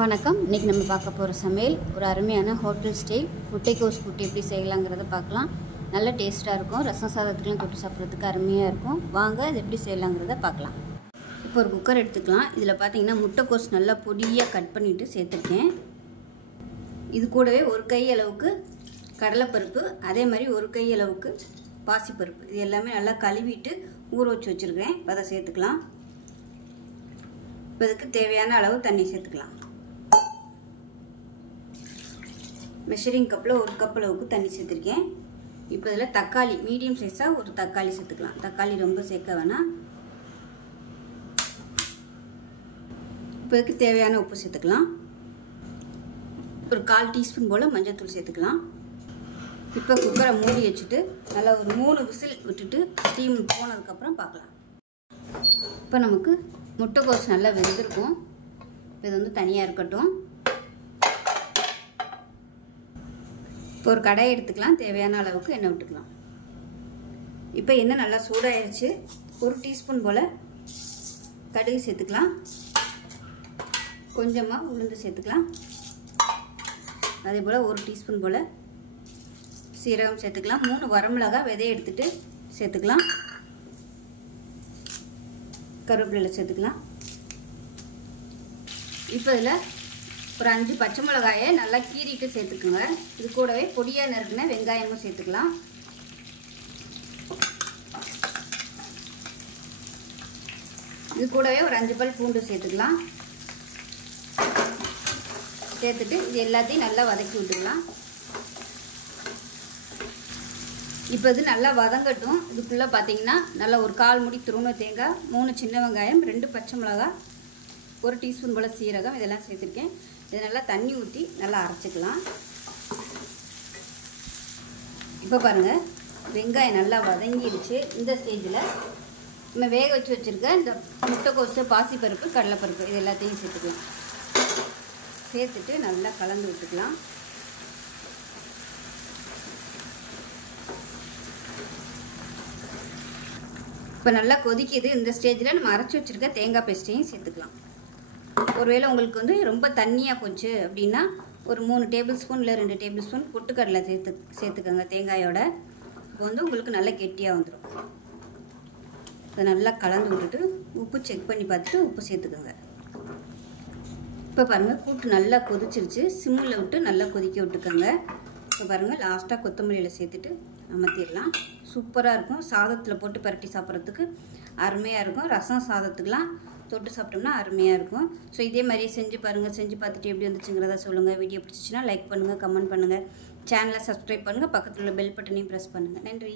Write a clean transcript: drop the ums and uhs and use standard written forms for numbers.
வணக்கம். இன்றைக்கி நம்ம பார்க்க போகிற சமையல் ஒரு அருமையான ஹோட்டல் ஸ்டைல் முட்டைக்கோஸ் கூட்டு எப்படி செய்யலாங்கிறத பார்க்கலாம். நல்ல டேஸ்ட்டாக இருக்கும். ரசம் சாதத்துக்குலாம் தொட்டு சாப்பிட்றதுக்கு அருமையாக இருக்கும். வாங்க அது எப்படி செய்யலாங்கிறத பார்க்கலாம். இப்போ ஒரு குக்கர் எடுத்துக்கலாம். இதில் பார்த்தீங்கன்னா முட்டைக்கோஸ் நல்லா பொடியாக கட் பண்ணிவிட்டு சேர்த்துருக்கேன். இது கூடவே ஒரு கை அளவுக்கு கடலைப்பருப்பு, அதே மாதிரி ஒரு கை அளவுக்கு பாசிப்பருப்பு, இது எல்லாமே நல்லா கழுவிட்டு ஊற வச்சு வச்சுருக்கேன். அதை சேர்த்துக்கலாம். இப்போ இதுக்கு தேவையான அளவு தண்ணி சேர்த்துக்கலாம். மெஷரிங் கப்பில் ஒரு கப் அளவுக்கு தண்ணி சேர்த்துருக்கேன். இப்போ இதில் தக்காளி மீடியம் சைஸாக ஒரு தக்காளி சேர்த்துக்கலாம். தக்காளி ரொம்ப சேர்க்க வேணாம். இப்போ இதுக்கு தேவையான உப்பு சேர்த்துக்கலாம். ஒரு 1/4 டீஸ்பூன் போல் மஞ்சள் சேர்த்துக்கலாம். இப்போ குக்கரை மூடி வச்சுட்டு நல்லா ஒரு 3 விசில் விட்டுட்டு ஸ்டீம் போனதுக்கப்புறம் பார்க்கலாம். இப்போ நமக்கு முட்டைக்கோஸ் நல்லா வெந்திருக்கும். இது வந்து தனியாக இருக்கட்டும். இப்போ ஒரு கடாய் எடுத்துக்கலாம். தேவையான அளவுக்கு எண்ணெய் விட்டுக்கலாம். இப்போ எண்ணெய் நல்லா சூடாயிருச்சு. 1 டீஸ்பூன் போல் கடுகு சேர்த்துக்கலாம். கொஞ்சமாக உளுந்து சேர்த்துக்கலாம். அதே போல் 1 டீஸ்பூன் போல் சீரகம் சேர்த்துக்கலாம். 3 வரமிளகாய் விதையை எடுத்துட்டு சேர்த்துக்கலாம். கருவேப்பிலை சேர்த்துக்கலாம். இப்போ இதில் ஒரு 5 பச்சை மிளகாயை நல்லா கீறிட்டு சேர்த்துக்குங்க. இது கூடவே பொடியாக நறுக்குன வெங்காயமும் சேர்த்துக்கலாம். இது கூடவே ஒரு 5 பல் பூண்டு சேர்த்துக்கலாம். சேர்த்துட்டு இது எல்லாத்தையும் நல்லா வதக்கி விட்டுக்கலாம். இப்போ இது நல்லா வதங்கட்டும். இதுக்குள்ளே பார்த்தீங்கன்னா நல்லா ஒரு 1/4 மூடி துருவன தேங்காய், 3 சின்ன வெங்காயம், 2 பச்சை மிளகாய், 1 டீஸ்பூன் போல் சீரகம் இதெல்லாம் சேர்த்துருக்கேன். இது நல்லா தண்ணி ஊற்றி நல்லா அரைச்சிக்கலாம். இப்போ பாருங்கள், வெங்காயம் நல்லா வதங்கிடுச்சு. இந்த ஸ்டேஜில் நம்ம வேக வச்சு வச்சுருக்க இந்த முட்டைக்கோசு, பாசிப்பருப்பு, கடலைப்பருப்பு இது எல்லாத்தையும் சேர்த்துக்கலாம். சேர்த்துட்டு நல்லா கலந்து விட்டுக்கலாம். இப்போ நல்லா கொதிக்குது. இந்த ஸ்டேஜில் நம்ம அரைச்சி வச்சுருக்க தேங்காய் பேஸ்ட்டையும் சேர்த்துக்கலாம். ஒருவேளை உங்களுக்கு வந்து ரொம்ப தண்ணியாக போச்சு அப்படின்னா ஒரு 3 டேபிள் ஸ்பூன் இல்லை 2 டேபிள் ஸ்பூன் பொட்டுக்கடலை சேர்த்துக்கோங்க தேங்காயோட. இப்போ வந்து உங்களுக்கு நல்லா கெட்டியாக வந்துடும். இதை நல்லா கலந்து விட்டுட்டு உப்பு செக் பண்ணி பார்த்துட்டு உப்பு சேர்த்துக்கோங்க. இப்போ பாருங்கள், கூட்டு நல்லா கொதிச்சிருச்சு. சிம்மில் விட்டு நல்லா கொதிக்க விட்டுக்கோங்க. இப்போ பாருங்கள், லாஸ்ட்டாக கொத்தமல்லியில் சேர்த்துட்டு அமர்த்திடலாம். சூப்பராக இருக்கும். சாதத்தில் போட்டு பரட்டி சாப்பிட்றதுக்கு அருமையாக இருக்கும். ரசம் சாதத்துக்கெலாம் தொட்டு சாப்பிட்டோம்னா அருமையாக இருக்கும். ஸோ இதே மாதிரியே செஞ்சு பாருங்கள். செஞ்சு பார்த்துட்டு எப்படி வந்துச்சுங்கிறத சொல்லுங்கள். வீடியோ பிடிச்சிச்சின்னா லைக் பண்ணுங்கள், கமெண்ட் பண்ணுங்கள், சேனலை சப்ஸ்கிரைப் பண்ணுங்கள், பக்கத்தில் உள்ள பெல் பட்டனையும் ப்ரெஸ் பண்ணுங்கள். நன்றி.